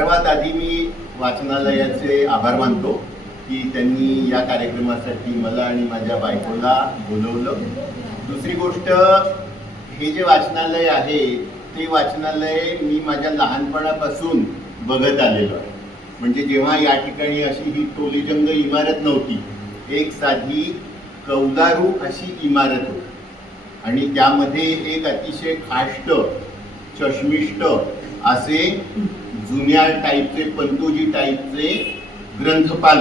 सर्वात आधी मी वाचनालयाचे आभार मानतो की त्यांनी या कार्यक्रमासाठी मला आणि माझ्या बायकोला बोलवलं. दुसरी गोष्ट हे जे वाचनालय आहे ते वाचनालय मी माझ्या लहानपणापासून बघत आलेलो आहे. म्हणजे जेव्हा या ठिकाणी अशी ही टोलीजंग इमारत नव्हती एक साधी कौदारू अशी इमारत होती. आणि त्यामध्ये एक अतिशय खाष्ट चष्मिष्ट असे जुन्या टाईपचे पंतोजी टाईपचे ग्रंथपाल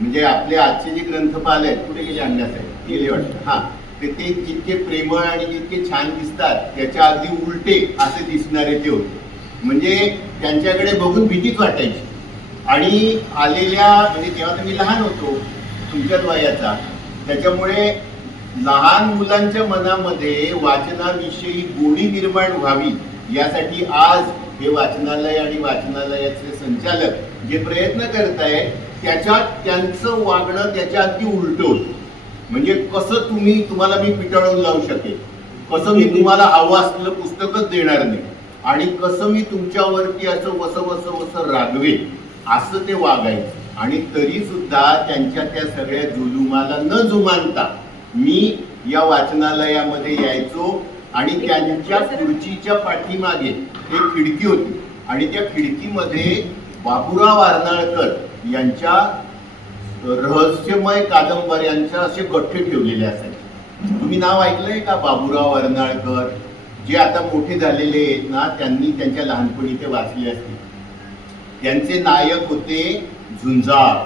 म्हणजे आपले आजचे जे ग्रंथपाल आहेत कुठे गेले आणण्यासाठी गेले वाटतं. हां. तर ते जितके प्रेमळ आणि जितके छान दिसतात त्याच्या अगदी उलटे असे दिसणारे ते होते. म्हणजे त्यांच्याकडे बघून भीतीच वाटायची. आणि आलेल्या म्हणजे तेव्हा तुम्ही मी लहान होतो तुमच्याच वयाचा त्याच्यामुळे लहान मुलांच्या मनामध्ये वाचनाविषयी गोडी निर्माण व्हावी यासाठी आज हे वाचनालय आणि वाचनालयाचे संचालक जे प्रयत्न करत आहेत त्याच्यात त्यांचं वागणं त्याच्या अगदी उलट होतं. म्हणजे कसं तुम्ही तुम्हाला मी पिटाळून लावू शकेल कसं मी तुम्हाला हवं असलेलं पुस्तकच देणार नाही? आणि कसं मी तुमच्यावरती असं वस वस वस रागवेल असं ते वागायचं. आणि तरी सुद्धा त्यांच्या त्या सगळ्या जुलुमाला न जुमानता मी या वाचनालयामध्ये यायचो. आणि त्यांच्या खुर्चीच्या पाठीमागे एक खिडकी होती. आणि त्या खिडकीमध्ये बाबुराव अर्नाळकर यांच्या रहस्यमय कादंबऱ्यांच्या असे गठ्ठे ठेवलेले असायचे. तुम्ही नाव ऐकलंय का बाबुराव अर्नाळकर जे आता मोठे झालेले आहेत ना त्यांनी त्यांच्या लहानपणी ते वाचले असतील. त्यांचे नायक होते झुंजार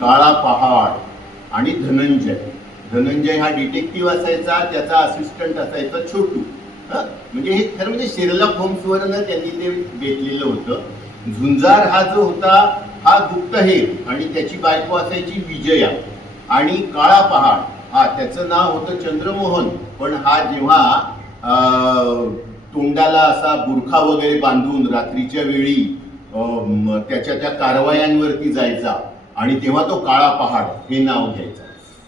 काळा पहाड आणि धनंजय. धनंजय हा डिटेक्टिव्ह असायचा त्याचा असिस्टंट असायचा छोटू. म्हणजे हे खरं म्हणजे शेरलॉक होम्सवरनं त्यांनी ते घेतलेलं होतं. झुंजार हा जो होता हा गुप्तहेर आणि त्याची बायको असायची विजया आणि काळा पहाड. हा त्याचं नाव होतं चंद्रमोहन. पण हा जेव्हा तोंडाला असा बुरखा वगैरे बांधून रात्रीच्या वेळी त्याच्या त्या कारवायांवरती जायचा आणि तेव्हा तो काळा पहाड हे नाव घ्यायचा.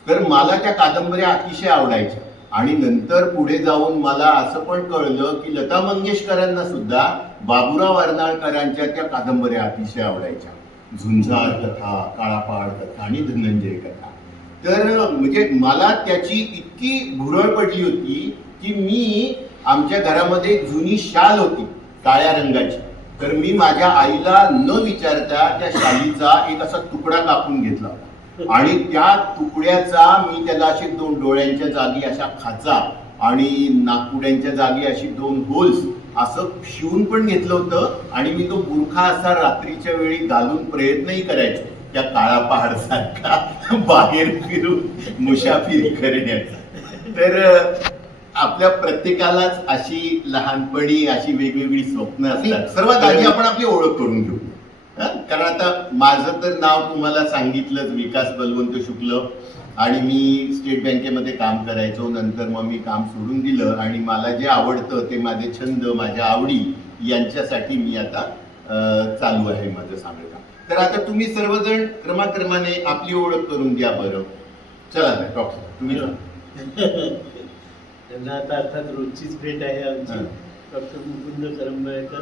तर मला त्या कादंबऱ्या अतिशय आवडायच्या. आणि नंतर पुढे जाऊन मला असं पण कळलं की लता मंगेशकरांना सुद्धा बाबुराव अर्नाळकरांच्या त्या कादंबऱ्या अतिशय आवडायच्या. झुंजार कथा काळापाड कथा आणि धनंजय कथा. तर म्हणजे मला त्याची इतकी भुरळ पडली होती की मी आमच्या घरामध्ये जुनी शाल होती काळ्या रंगाची. तर मी माझ्या आईला न विचारता त्या शालीचा एक असा तुकडा कापून घेतला आणि त्या तुकड्याचा मी त्याला असे दोन डोळ्यांच्या जागी अशा खाचा आणि नागपुड्यांच्या जागी अशी दोन होल्स असं शिवून पण घेतलं होतं. आणि मी तो बुरखा असा रात्रीच्या वेळी घालून प्रयत्नही करायचो. त्या काळा पहाड सारखा बाहेर फिरून मुसाफिरी करण्याचा. तर आपल्या प्रत्येकालाच अशी लहानपणी अशी वेगवेगळी स्वप्न असतात. सर्वात आधी आपण आपली ओळख करून घेऊ? कारण आता माझं तर नाव तुम्हाला सांगितलंच विकास बलवंत शुक्ल. आणि मी स्टेट बँकेमध्ये काम करायचो नंतर मग मी काम सोडून दिलं. आणि मला जे आवडतं ते माझे छंद माझ्या आवडी यांच्यासाठी मी आता चालू आहे माझं सांगणं काम. तर आता तुम्ही सर्वजण क्रमाक्रमाने आपली ओळख करून द्या बरं. चला ना डॉक्टर तुम्ही. त्यांना आता अर्थात रोजचीच भेट आहे आमची. डॉक्टर मुकुंद करंबळकर.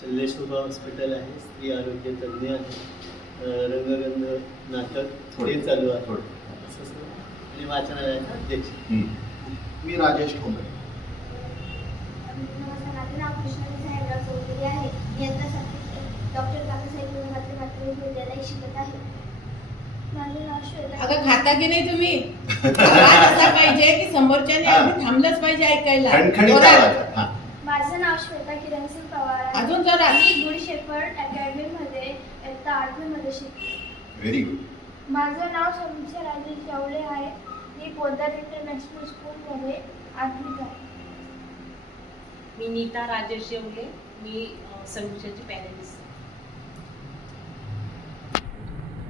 शल्लेशोबा हॉस्पिटल आहे स्त्री आरोग्य तज्ज्ञ आहे रंगगंध नाटक हे चालू आहे थोडं. असं सगळं. आणि वाचनालयाचा अध्यक्ष. मी राजेश ठोंबरे अगं खाता की नाही तुम्ही पाहिजे की समोरच्याने हा. थांबलंच पाहिजे ऐकायला माझं नाव श्वेता किरणसिंग पवार आहे. अजून जोरात. मी गुड शेफर्ड अकॅडमीमध्ये इयत्ता आठवीमध्ये शिकते व्हेरी गुड माझं नाव समीक्षा राजेश जावळे आहे मी पोदार इंटरनॅशनल स्कूलमध्ये आठवीत आहे. मी नीता राजेश येवले मी समीक्षाची पॅनलिस्ट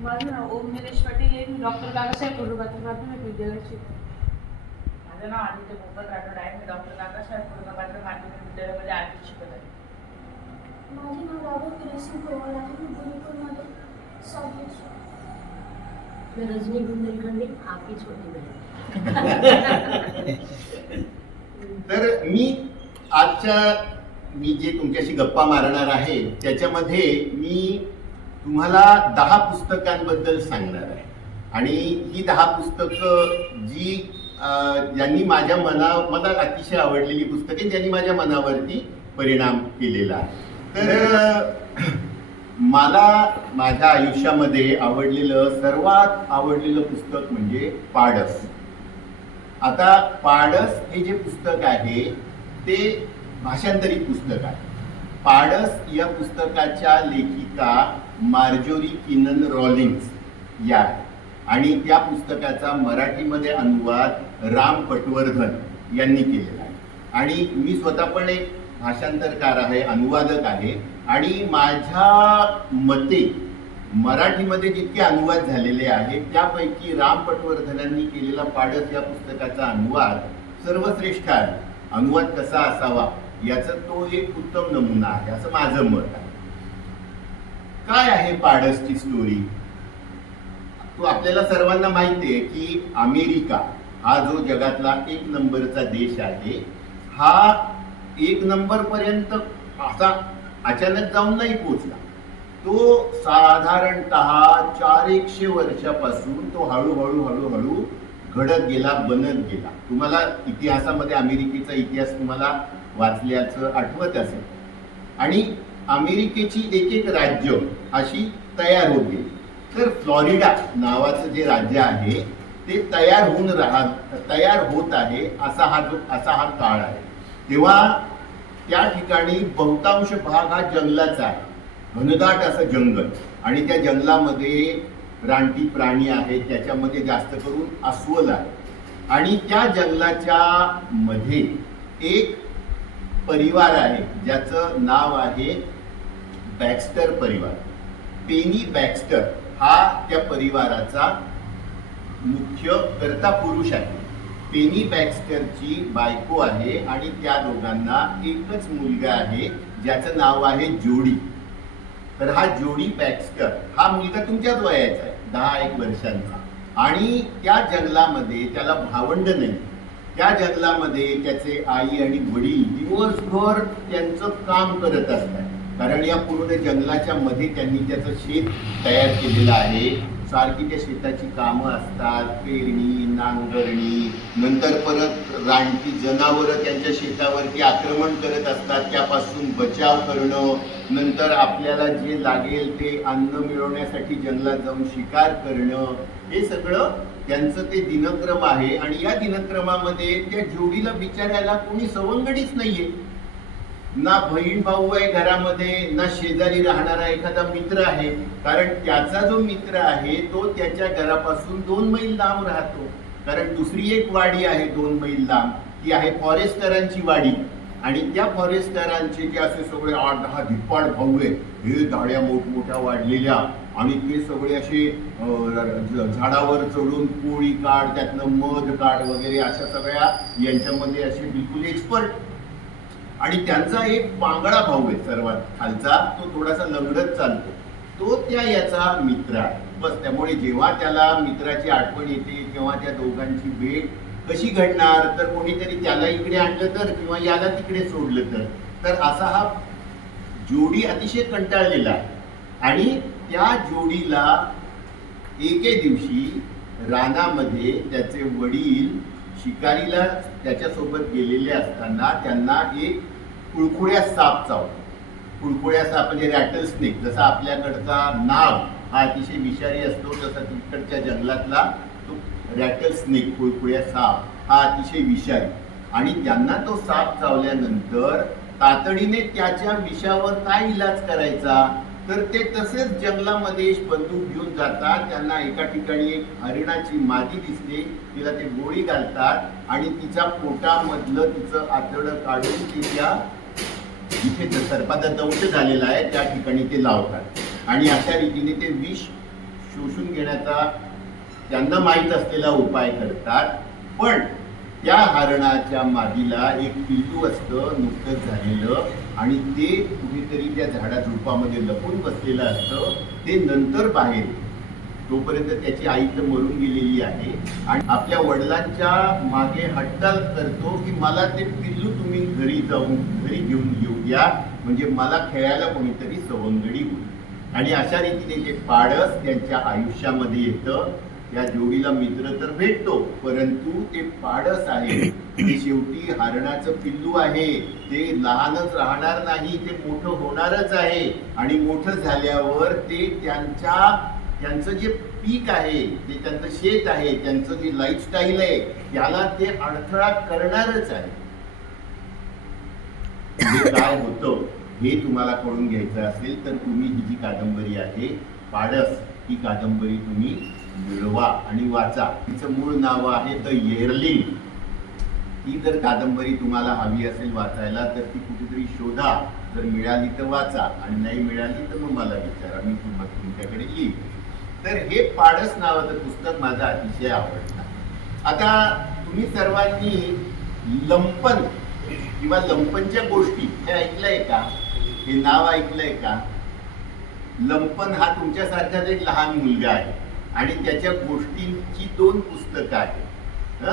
माझं नाव ओम निलेश पाटील आहे. मी डॉक्टर बाबासाहेब कुटुंबातील माध्यमिक विद्यालयात शिकते माझं नाव आदित्य भोपत राठोड आहे मी डॉक्टर काकासाहेब पूर्णपात्र माध्यमिक विद्यालयामध्ये आठवी शिकत आहे माझे नाव राहुल किरणसिंग पवार आहे मी गुरुकुलमध्ये. मी रजनी बुंदेलखंडी आपकी छोटी बहीण तर मी आजच्या मी जे तुमच्याशी गप्पा मारणार आहे त्याच्यामध्ये मी तुम्हाला दहा पुस्तकांबद्दल सांगणार आहे. आणि ही दहा पुस्तकं जी ज्यांनी माझ्या मना मला अतिशय आवडलेली पुस्तके ज्यांनी माझ्या मनावरती परिणाम केलेला आहे. तर मला माझ्या आयुष्यामध्ये आवडलेलं सर्वात आवडलेलं पुस्तक म्हणजे पाडस. आता पाडस हे जे पुस्तक आहे ते भाषांतरित पुस्तक आहे. पाडस या पुस्तकाच्या लेखिका मार्जोरी किनन रॉलिन्स या आणि त्या पुस्तकाचा मराठीमध्ये अनुवाद राम पटवर्धन यांनी केलेला आहे. आणि मी स्वतः पण एक भाषांतरकार आहे अनुवादक आहे. आणि माझ्या मते मराठीमध्ये जितके अनुवाद झालेले आहेत त्यापैकी राम पटवर्धनांनी केलेला पाडस या पुस्तकाचा अनुवाद सर्वश्रेष्ठ आहे. अनुवाद कसा असावा याचा तो एक उत्तम नमुना आहे असं माझं मत आहे. काय आहे पाडसची स्टोरी तो आपल्याला सर्वांना माहिती आहे की अमेरिका हा जो जगातला एक नंबरचा देश आहे हा एक नंबर पर्यंत असा अचानक जाऊन नाही पोचला तो साधारणत चार एकशे वर्षापासून तो हळूहळू हळूहळू घडत गेला बनत गेला. तुम्हाला इतिहासामध्ये अमेरिकेचा इतिहास तुम्हाला वाचल्याचं आठवत असेल. आणि अमेरिकेची एक एक राज्य अशी तयार होत गेली. तर फ्लॉरिडा नावाचं जे राज्य आहे ते तयार होऊन राहत तयार होत आहे असा हा जो असा हा काळ आहे. तेव्हा त्या ठिकाणी बहुतांश भाग हा जंगलाचा आहे. घनदाट असं जंगल. आणि त्या जंगलामध्ये रानटी प्राणी आहेत त्याच्यामध्ये जास्त करून अस्वल आहे. आणि त्या जंगलाच्या मध्ये एक परिवार आहे ज्याचं नाव आहे बॅक्स्टर परिवार. पेनी बॅक्स्टर हा त्या परिवाराचा मुख्य कर्ता पुरुष आहे पेनी बॅक्स्टरची बायको आहे आणि त्या दोघांना एकच मुलगा आहे ज्याचं नाव आहे जोडी. तर हा जोडी बॅक्स्टर हा मुलगा तुमच्याच वयाचा आहे दहा एक वर्षांचा. आणि त्या जंगलामध्ये त्याला भावंड नाही. त्या जंगलामध्ये त्याचे आई आणि वडील दिवसभर त्यांचं काम करत असतात. कारण या पूर्ण जंगलाच्या मध्ये त्यांनी त्याचं शेत तयार केलेलं आहे. सारखी त्या शेताची कामं असतात पेरणी नांगरणी नंतर परत रानटी जनावरं त्यांच्या शेतावरती आक्रमण करत असतात त्यापासून बचाव करणं नंतर आपल्याला जे लागेल ते अन्न मिळवण्यासाठी जंगलात जाऊन शिकार करणं हे सगळं त्यांचं ते दिनक्रम आहे. आणि या दिनक्रमामध्ये त्या जोडीला बिचारायला कोणी सवंगडीच नाहीये. ना बहीण भाऊ आहे घरामध्ये ना शेजारी राहणारा एखादा मित्र आहे. कारण त्याचा जो मित्र आहे तो त्याच्या घरापासून दोन मैल लांब राहतो. कारण दुसरी एक वाडी आहे दोन मैल लांब. ती आहे फॉरेस्टरांची वाडी. आणि त्या फॉरेस्टरांचे जे असे सगळे आठ दहा धिप्पाड भाऊ आहेत हे दाड्या मोठमोठ्या वाढलेल्या. आणि ते सगळे असे झाडावर चढून पोळी काढ त्यातनं मध काढ वगैरे अशा सगळ्या यांच्यामध्ये असे बिलकुल एक्सपर्ट आणि त्यांचा एक पांगळा भाऊ आहे सर्वात खालचा तो थोडासा लंगडत चालतो. तो त्या याचा मित्र आहे. बस त्यामुळे जेव्हा त्याला मित्राची आठवण येते तेव्हा त्या दोघांची भेट कशी घडणार तर कोणीतरी त्याला इकडे आणलं तर किंवा याला तिकडे सोडलं तर. तर असा हा जोडी अतिशय कंटाळलेला आहे. आणि त्या जोडीला एके दिवशी रानामध्ये त्याचे वडील शिकारीला त्याच्यासोबत गेलेले असताना त्यांना एक कुळकुळ्या साप चाव कुळकुळ्या साप म्हणजे रॅटल स्नेक जसा आपल्याकडचा नाग हा अतिशय विषारी असतो तसा तिकडच्या जंगलातला तो रॅटल स्नेक कुळकुळ्या साप हा अतिशय विषारी. आणि त्यांना तो साप चावल्यानंतर तातडीने त्याच्या विषावर काय इलाज करायचा तर ते तसेच जंगलामध्ये बंदूक घेऊन जातात. त्यांना एका ठिकाणी एक हरिणाची मादी दिसते तिला ते गोळी घालतात आणि तिच्या पोटामधलं तिचं आतडं काढून ती त्या जिथे ज- सर्पाचा दंश झालेला आहे त्या ठिकाणी ते लावतात. आणि अशा रीतीने ते विष शोषून घेण्याचा त्यांना माहीत असलेला उपाय करतात. पण त्या हरणाच्या मादीला एक पिल्लू असतं नुकतंच झालेलं. आणि ते कुठेतरी त्या झाडा झुडपामध्ये लपून बसलेलं असतं. ते नंतर बाहेर येतं. तोपर्यंत त्याची आई तर मरून गेलेली आहे आणि आपल्या वडिलांच्या मागे हट्टाल करतो की मला ते पिल्लू तुम्ही घरी जाऊन घरी घेऊन येऊ द्या म्हणजे मला खेळायला कोणीतरी सवंगडी होईल आणि अशा रीतीने ते पाडस त्यांच्या आयुष्यामध्ये येतं या जोडीला मित्र तर भेटतो परंतु ते पाडस आहे. ते शेवटी हरणाचं पिल्लू आहे. ते लहानच राहणार नाही ते मोठं होणारच आहे. आणि मोठं झाल्यावर ते त्यांच्या त्यांचं जे पीक आहे जे त्यांचं शेत आहे त्यांचं जे लाईफस्टाईल आहे त्याला ते अडथळा करणारच आहे. काय होतं हे तुम्हाला कळून घ्यायचं असेल तर तुम्ही ही जी कादंबरी आहे पाडस ही कादंबरी तुम्ही मिळवा आणि वाचा. तिचं मूळ नाव आहे द येरलिंग. ही जर कादंबरी तुम्हाला हवी असेल वाचायला तर ती कुठेतरी शोधा. जर मिळाली तर वाचा आणि नाही मिळाली तर मग मला विचारा. मी तुम्हाला तुमच्याकडे येईल तर हे पाडस नावाचं पुस्तक माझं अतिशय आवडतं. आता तुम्ही सर्वांनी लंपन किंवा लंपनच्या गोष्टी हे ऐकलंय का? हे नाव ऐकलंय का? लंपन हा तुमच्यासारखाच एक लहान मुलगा आहे आणि त्याच्या गोष्टींची दोन पुस्तकं आहेत.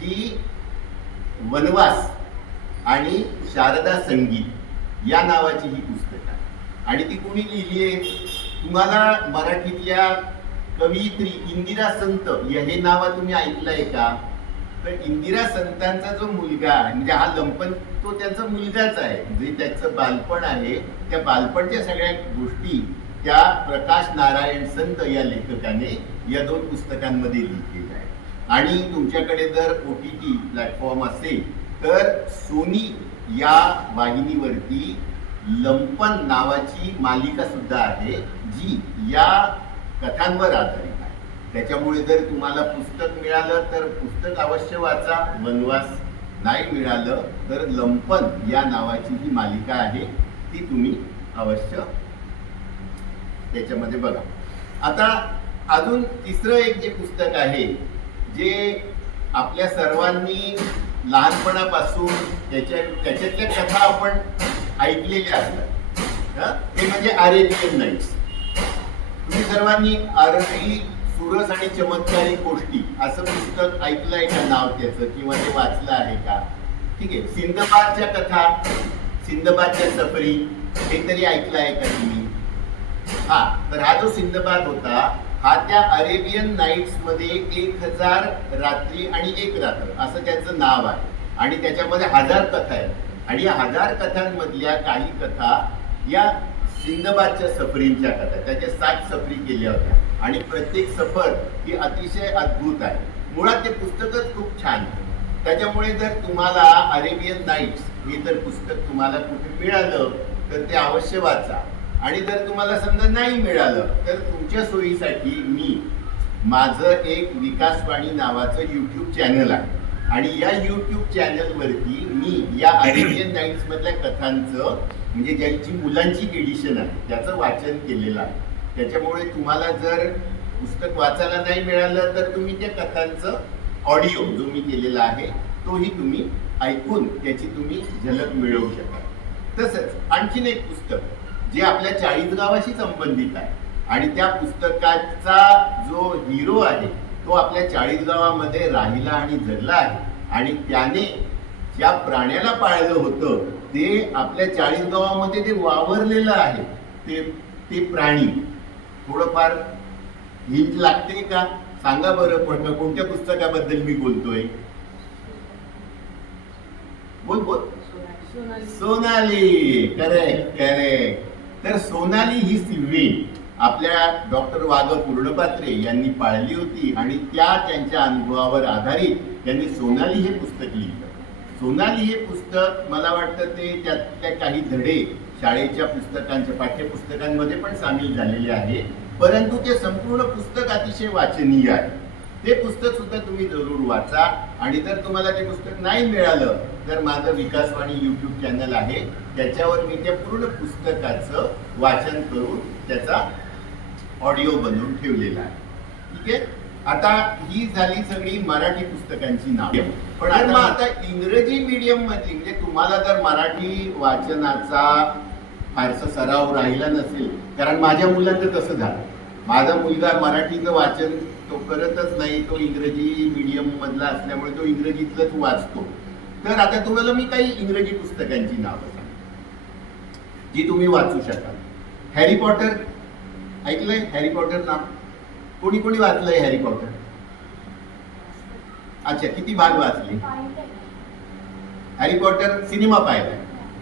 जी वनवास आणि शारदा संगीत या नावाची ही पुस्तकं आहे आणि ती कुणी लिहिली आहे? तुम्हाला मराठीतल्या कवयित्री इंदिरा संत या हे नाव तुम्ही ऐकलंय का? तर इंदिरा संतांचा जो मुलगा म्हणजे हा लंपन तो त्यांचा मुलगाच आहे. जे त्याचं बालपण आहे. त्या बालपणच्या सगळ्या गोष्टी त्या प्रकाश नारायण संत या लेखकाने या दोन पुस्तकांमध्ये लिहिलेल्या आहे आणि तुमच्याकडे जर ओ टी टी प्लॅटफॉर्म असेल तर सोनी या वाहिनीवरती लंपन नावाची मालिका सुद्धा आहे जी या कथांवर आधारित आहे. त्याच्यामुळे जर तुम्हाला पुस्तक मिळालं तर पुस्तक अवश्य वाचा. वनवास नाही मिळालं तर लंपन या नावाची जी मालिका आहे ती तुम्ही अवश्य त्याच्यामध्ये बघा. आता अजून तिसरं एक जे पुस्तक आहे जे आपल्या सर्वांनी लहानपणापासून त्याच्या त्याच्यातल्या कथा आपण ऐकलेल्या असतात. ते म्हणजे आरेबियन नाईट्स तुम्ही सर्वांनी अरबी सुरस आणि चमत्कारी गोष्टी असं पुस्तक ऐकलंय का नाव त्याचं? किंवा ते वाचलं आहे का? ठीक आहे. सिंदबादच्या कथा सिंदबादच्या सफरी हे तरी ऐकलं आहे का तुम्ही? हा तर हा जो सिंदबाद होता हा त्या अरेबियन नाईट्समध्ये एक हजार रात्री आणि एक रात्र असं त्याचं नाव आहे. आणि त्याच्यामध्ये हजार कथा आहेत. आणि या हजार कथांमधल्या काही कथा या सिंदबादच्या सफरींच्या कथा त्याच्या सात सफरी केल्या होत्या. आणि प्रत्येक सफर ही अतिशय अद्भुत आहे. मुळात ते पुस्तकच खूप छान आहे. त्याच्यामुळे जर तुम्हाला अरेबियन नाईट्स हे जर पुस्तक तुम्हाला कुठे मिळालं तर ते अवश्य वाचा. आणि जर तुम्हाला समजा नाही मिळालं तर तुमच्या सोयीसाठी मी माझं एक विकासवाणी नावाचं यूट्यूब चॅनल आहे. आणि या यूट्यूब चॅनलवरती मी या अरेबियन नाईट्स मधल्या कथांचं म्हणजे ज्यांची मुलांची एडिशन आहे त्याचं वाचन केलेलं आहे. त्याच्यामुळे तुम्हाला जर पुस्तक वाचायला नाही मिळालं तर तुम्ही त्या कथांचं ऑडिओ जो मी केलेला आहे तोही तुम्ही ऐकून त्याची तुम्ही झलक मिळवू शकाल. तसंच आणखीन एक पुस्तक. जे आपल्या चाळीस गावाशी संबंधित आहे. आणि त्या पुस्तकाचा जो हिरो आहे तो आपल्या चाळीस गावामध्ये राहिला आणि जगला आहे. आणि त्याने ज्या प्राण्याला पाळलं होतं ते आपल्या चाळीस गावामध्ये ते वावरलेलं आहे ते ते प्राणी. थोडंफार हिंट लागते का? सांगा बरं पण कोणत्या पुस्तकाबद्दल मी बोलतोय? बोल बोल. सोनाली. सोनाली. करेक्ट करेक्ट तर सोनाली ही सिल्वी आपल्या डॉक्टर वाघ पूर्णपात्रे यांनी पाळली होती आणि त्या त्यांच्या अनुभवावर आधारित त्यांनी सोनाली हे पुस्तक लिहिलं. सोनाली हे पुस्तक मला वाटतं ते त्यातल्या काही धडे शाळेच्या पुस्तकांच्या पाठ्यपुस्तकांमध्ये पण सामील झालेले आहे. परंतु ते संपूर्ण पुस्तक अतिशय वाचनीय आहे. ते पुस्तक सुद्धा तुम्ही जरूर वाचा. आणि जर तुम्हाला ते पुस्तक नाही मिळालं तर माझं विकासवाणी यूट्यूब चॅनल आहे. त्याच्यावर मी त्या पूर्ण पुस्तकाचं वाचन करून त्याचा ऑडिओ बनवून ठेवलेला आहे. ठीक आहे? आता ही झाली सगळी मराठी पुस्तकांची नावे. पण आता मग आता इंग्रजी मीडियममध्ये म्हणजे तुम्हाला जर मराठी वाचनाचा फारसा सराव राहिला नसेल कारण माझ्या मुलांचं तसं झालं. माझा मुलगा मराठीचं वाचन तो करतच नाही तो इंग्रजी मीडियम मधला असल्यामुळे तो इंग्रजीतलंच वाचतो. तर आता तुम्हाला मी काही इंग्रजी पुस्तकांची नावं सांग जी तुम्ही वाचू शकाल. हॅरी पॉटर ऐकलंय? हॅरी पॉटर नाव? कोणी कोणी वाचलंय हॅरी पॉटर? अच्छा किती भाग वाचले? हॅरी पॉटर सिनेमा पाहिलाय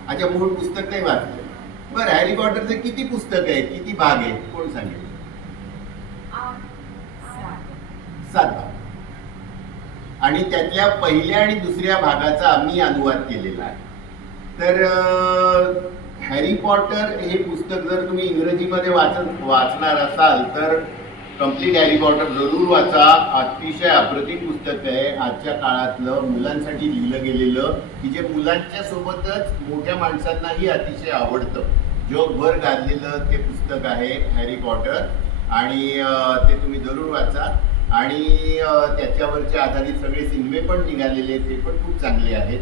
अच्छा मूळ पुस्तक नाही वाचलं. बरं हॅरी पॉटरचे किती पुस्तक आहेत? किती भाग आहेत? कोण सांगेल? सात भाग आणि त्यातल्या पहिल्या आणि दुसऱ्या भागाचा आम्ही अनुवाद केलेला आहे. तर हॅरी पॉटर हे पुस्तक जर तुम्ही इंग्रजीमध्ये वाचत वाचणार असाल तर कंप्लीट हॅरी पॉटर जरूर वाचा. अतिशय अप्रतिम पुस्तक आहे. आजच्या काळातलं मुलांसाठी लिहिलं गेलेलं की जे मुलांच्या सोबतच मोठ्या माणसांनाही अतिशय आवडतं. जगभर गाजलेलं ते पुस्तक आहे हॅरी पॉटर. आणि ते तुम्ही जरूर वाचा. आणि त्याच्यावरचे आधारित सगळे सिनेमे पण निघालेले आहेत ते पण खूप चांगले आहेत.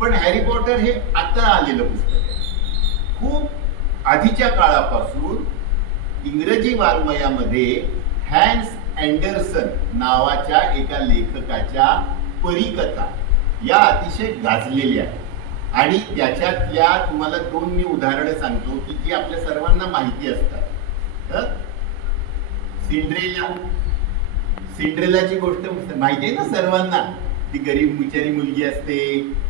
पण हॅरी पॉटर हे आता आलेलं पुस्तक आहे. खूप आधीच्या काळापासून इंग्रजी वाङ्मयामध्ये हॅन्स अँडरसन नावाच्या एका लेखकाच्या परिकथा या अतिशय गाजलेल्या आहेत. आणि त्याच्यातल्या तुम्हाला दोन मी उदाहरणं सांगतो की जी आपल्या सर्वांना माहिती असतात. हं? सिंड्रेला सिंड्रेलाची गोष्ट माहिती आहे ना सर्वांना? ती गरीब बिचारी मुलगी असते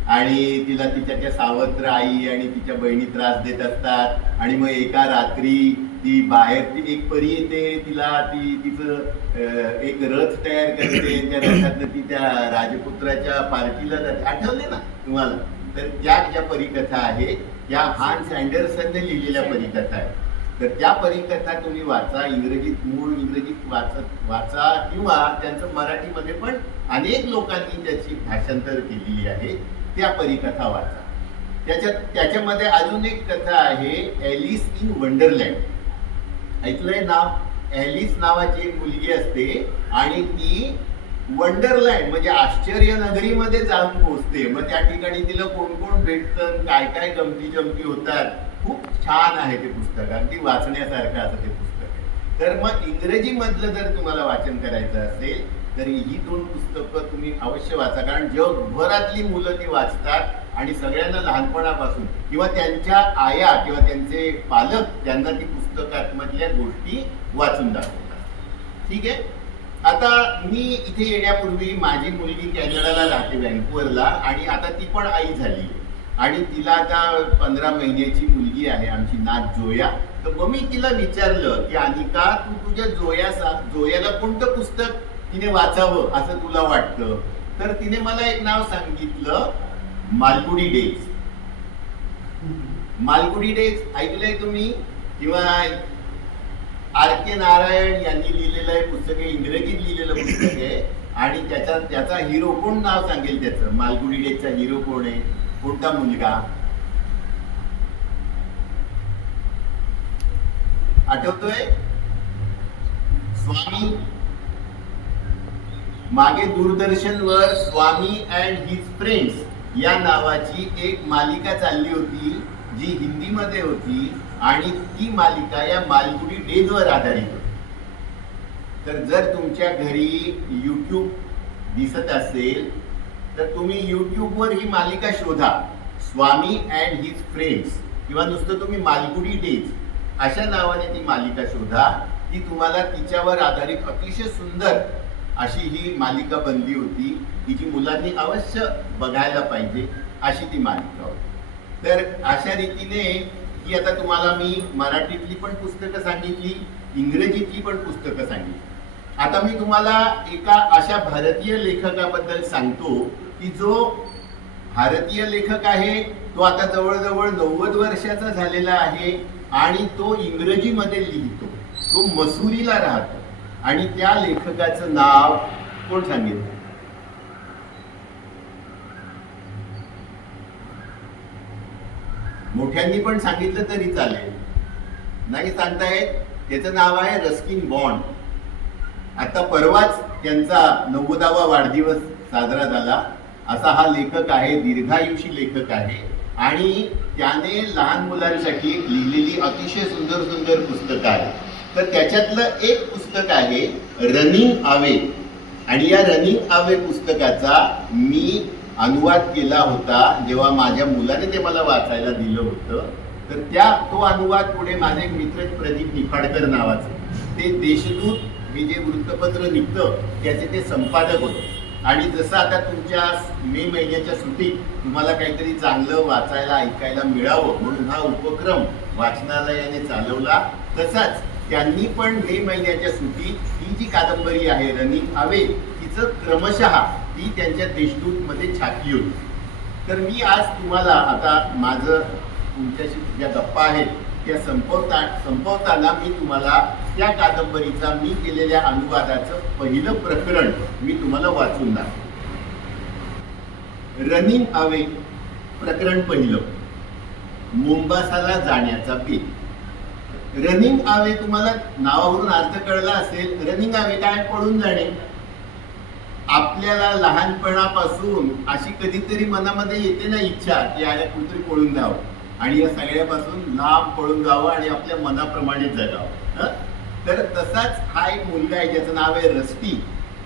आणि तिला तिच्या त्या सावत्र आई आणि तिच्या बहिणी त्रास देत असतात आणि मग एका रात्री ती बाहेर ती एक परी येते तिला ती तिचं एक रथ तयार करते. त्या रथातनं ती त्या राजपुत्राच्या पार्टीला जाते. आठवले ना तुम्हाला? तर त्या ज्या परिकथा आहेत त्या हान अँडरसनने लिहिलेल्या परिकथा आहेत तर त्या परिकथा तुम्ही वाचा इंग्रजीत मूळ इंग्रजीत वाचत वाचा किंवा त्यांचं मराठीमध्ये पण अनेक लोकांनी त्याची भाषांतर केलेली आहे. त्या परिकथा वाचा. त्याच्यात त्याच्यामध्ये अजून एक कथा आहे ॲलिस इन वंडरलँड ऐकलंय नाव? ॲलिस नावाची एक मुलगी असते आणि ती वंडरलँड म्हणजे आश्चर्य नगरीमध्ये जाऊन पोहोचते. मग त्या ठिकाणी तिला कोण कोण भेटतं? काय काय गमती जमती होतात? खूप छान आहे ते पुस्तक. अगदी वाचण्यासारखं असं ते पुस्तक आहे. तर मग इंग्रजी मधलं जर तुम्हाला वाचन करायचं असेल तर ही दोन पुस्तकं तुम्ही अवश्य वाचा. कारण जगभरातली मुलं ती वाचतात आणि सगळ्यांना लहानपणापासून किंवा त्यांच्या आया किंवा त्यांचे पालक त्यांना ती पुस्तकांमधल्या गोष्टी वाचून दाखवतात. ठीक आहे? आता मी इथे येण्यापूर्वी माझी मुलगी कॅनडाला राहते व्हॅन्कुवरला आणि आता ती पण आई झाली. आणि तिला आता पंधरा महिन्याची मुलगी आहे आमची नाथ जोया. तर मग मी तिला विचारलं की अनिका तू तुझ्या जोयासा जोयाला कोणतं पुस्तक तिने वाचावं असं तुला वाटतं? तर तिने मला एक नाव सांगितलं मालगुडी डेज. मालगुडी डेज ऐकलंय तुम्ही किंवा आर के नारायण यांनी लिहिलेलं आहे पुस्तक आहे इंग्रजीत लिहिलेलं पुस्तक आहे. आणि त्याचा त्याचा हिरो कोण नाव सांगेल त्याचं? मालगुडी डेजचा हिरो कोण आहे? कोणता मुलगा? आठवतोय? स्वामी? मागे दूरदर्शनवर स्वामी अँड हिज फ्रेंड्स या नावाची एक मालिका चालली होती जी हिंदीमध्ये होती आणि ती मालिका या मालगुडी डेजवर आधारित होती. तर जर तुमच्या घरी यूट्यूब दिसत असेल तर तुम्ही यूट्यूबवर ही मालिका शोधा. स्वामी अँड हिज फ्रेंड्स किंवा नुसतं तुम्ही मालगुडी डेज अशा नावाने ती मालिका शोधा. ती तुम्हाला तिच्यावर आधारित अतिशय सुंदर अशी ही मालिका बनली होती. की जी मुलांनी अवश्य बघायला पाहिजे अशी ती मालिका होती. तर अशा रीतीने की आता तुम्हाला मी मराठीतली पण पुस्तकं सांगितली इंग्रजीतली पण पुस्तकं सांगितली. आता मी तुम्हाला एका अशा भारतीय लेखकाबद्दल सांगतो. की जो भारतीय लेखक आहे तो आता जवळजवळ नव्वद वर्षाचा झालेला आहे आणि तो इंग्रजीमध्ये लिहितो. तो मसुरीला राहतो. आणि त्या लेखकाचं नाव कोण सांगितलं मोठ्यांनी पण सांगितलं तरी चालेल. नाही सांगताय त्याचं नाव आहे रस्किन बॉन्ड आता परवाच त्यांचा नव्वदावा वाढदिवस साजरा झाला. असा हा लेखक आहे दीर्घायुषी लेखक आहे. आणि त्याने लहान मुलांसाठी लिहिलेली अतिशय सुंदर सुंदर पुस्तकं आहेत तर त्याच्यातलं एक पुस्तक आहे रनिंग आवे आणि या रनिंग आवे पुस्तकाचा मी अनुवाद केला होता जेव्हा माझ्या मुलाने ते मला वाचायला दिलं होतं. तर त्या तो अनुवाद पुढे माझे एक मित्र प्रदीप निफाडकर नावाचे. ते देशदूत हे जे वृत्तपत्र निघतं त्याचे ते संपादक होते. आणि जसं आता तुमच्या मे महिन्याच्या सुट्टीत तुम्हाला काहीतरी चांगलं वाचायला ऐकायला मिळावं म्हणून हा उपक्रम वाचनालयाने चालवला तसाच त्यांनी पण मे महिन्याच्या सुट्टीत ही जी कादंबरी आहे रनिंग अवे तिचं क्रमशः ती त्यांच्या देशदूतमध्ये छापली होती. तर मी आज तुम्हाला आता माझं तुमच्याशी ज्या गप्पा आहेत त्या संपवता संपवताना मी तुम्हाला त्या कादंबरीचा मी केलेल्या अनुवादाचं पहिलं प्रकरण मी तुम्हाला वाचून दाखव रनिंग अवे प्रकरण पहिलं. मुंबासाला जाण्याचा पेट रनिंग आवे तुम्हाला नावावरून अर्थ कळला असेल रनिंग आवे काय? पळून जाणे. आपल्याला लहानपणापासून अशी कधीतरी मनामध्ये येते ना इच्छा की अरे कुठेतरी पळून जावं. आणि या सगळ्यापासून लांब पळून जावं आणि आपल्या मनाप्रमाणे जगावं. तर तसाच हा एक मुलगा आहे ज्याचं नाव आहे रस्ती.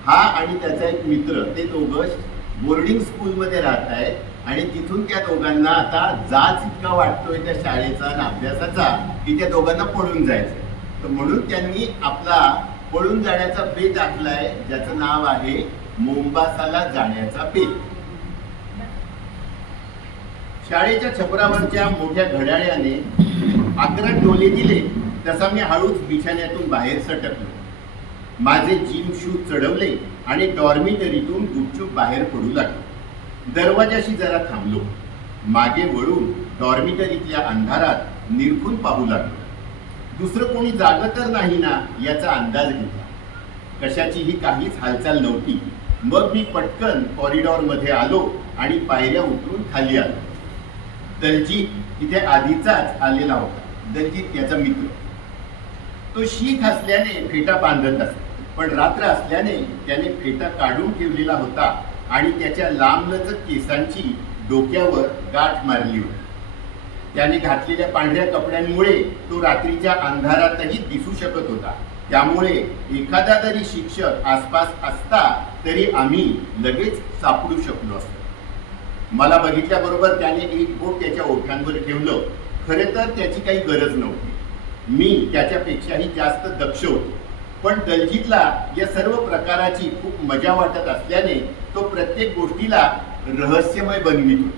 हा आणि त्याचा एक मित्र ते दोघं बोर्डिंग स्कूलमध्ये राहत आहेत आणि तिथून त्या दोघांना आता जाच इतका वाटतोय त्या शाळेचा आणि अभ्यासाचा की त्या दोघांना पळून जायचं तर म्हणून त्यांनी आपला पळून जाण्याचा बेत आखलाय ज्याचं नाव आहे मोंबासाला जाण्याचा बेत शाळेच्या छपरावरच्या मोठ्या घड्याळ्याने अकरा डोले दिले. तसा मी हळूच बिछाण्यातून बाहेर सटकलो. माझे जिम शूज चढवले आणि डॉर्मिटरीतून गुपचूप बाहेर पडू लागलो. दरवाजाशी जरा थांबलो. मागे वळून डॉर्मिटरीतल्या अंधारात निरखून पाहू लागलो. दुसरं कोणी जागं तर नाही ना याचा अंदाज घेतला. कशाचीही काहीच हालचाल नव्हती. मग मी पटकन कॉरिडॉरमध्ये आलो आणि पायऱ्या उतरून खाली आलो. दलजीत तिथे आधीचाच आलेला होता. दलजीत याचा मित्र. तो शीख असल्याने फेटा बांधत असे. पण रात्र असल्याने त्याने फेटा काढून ठेवलेला होता आणि त्याच्या लांबलचक केसांची डोक्यावर गाठ मारली होती. त्याने घातलेल्या पांढऱ्या कपड्यांमुळे तो रात्रीच्या अंधारातही दिसू शकत होता. त्यामुळे एखादा तरी शिक्षक आसपास असता तरी आम्ही लगेच सापडू शकलो असतो. मला बघितल्याबरोबर त्याने एक बोट त्याच्या ओठांवर ठेवलं. खरे तर त्याची काही गरज नव्हती. मी त्याच्यापेक्षाही जास्त दक्ष होतो. पण दलजीतला या सर्व प्रकाराची खूप मजा वाटत असल्याने तो प्रत्येक गोष्टीला रहस्यमय बनवितो.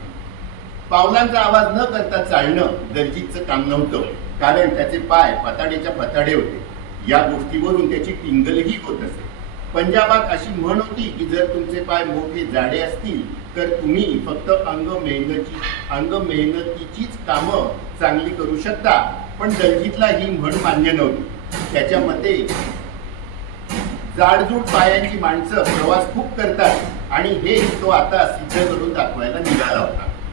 पावलांचा आवाज न करता चालणं दलजीतचं काम नव्हतं कारण त्याचे पाय पताडेच्या पताडे होते. या गोष्टीवरून त्याची टिंगलही होत असे. पंजाबात अशी म्हण होती की जर तुमचे पाय मोठे जाडे असतील तर तुम्ही फक्त अंग मेहनती अंग मेहनतीचीच कामं चांगली करू शकता. पण दलजीतला ही म्हण मान्य नव्हती. त्याच्या मते जाडजूड पायांची माणसं प्रवास खूप करतात आणि हे तो आता सिद्ध करून दाखवायला निघाला होता.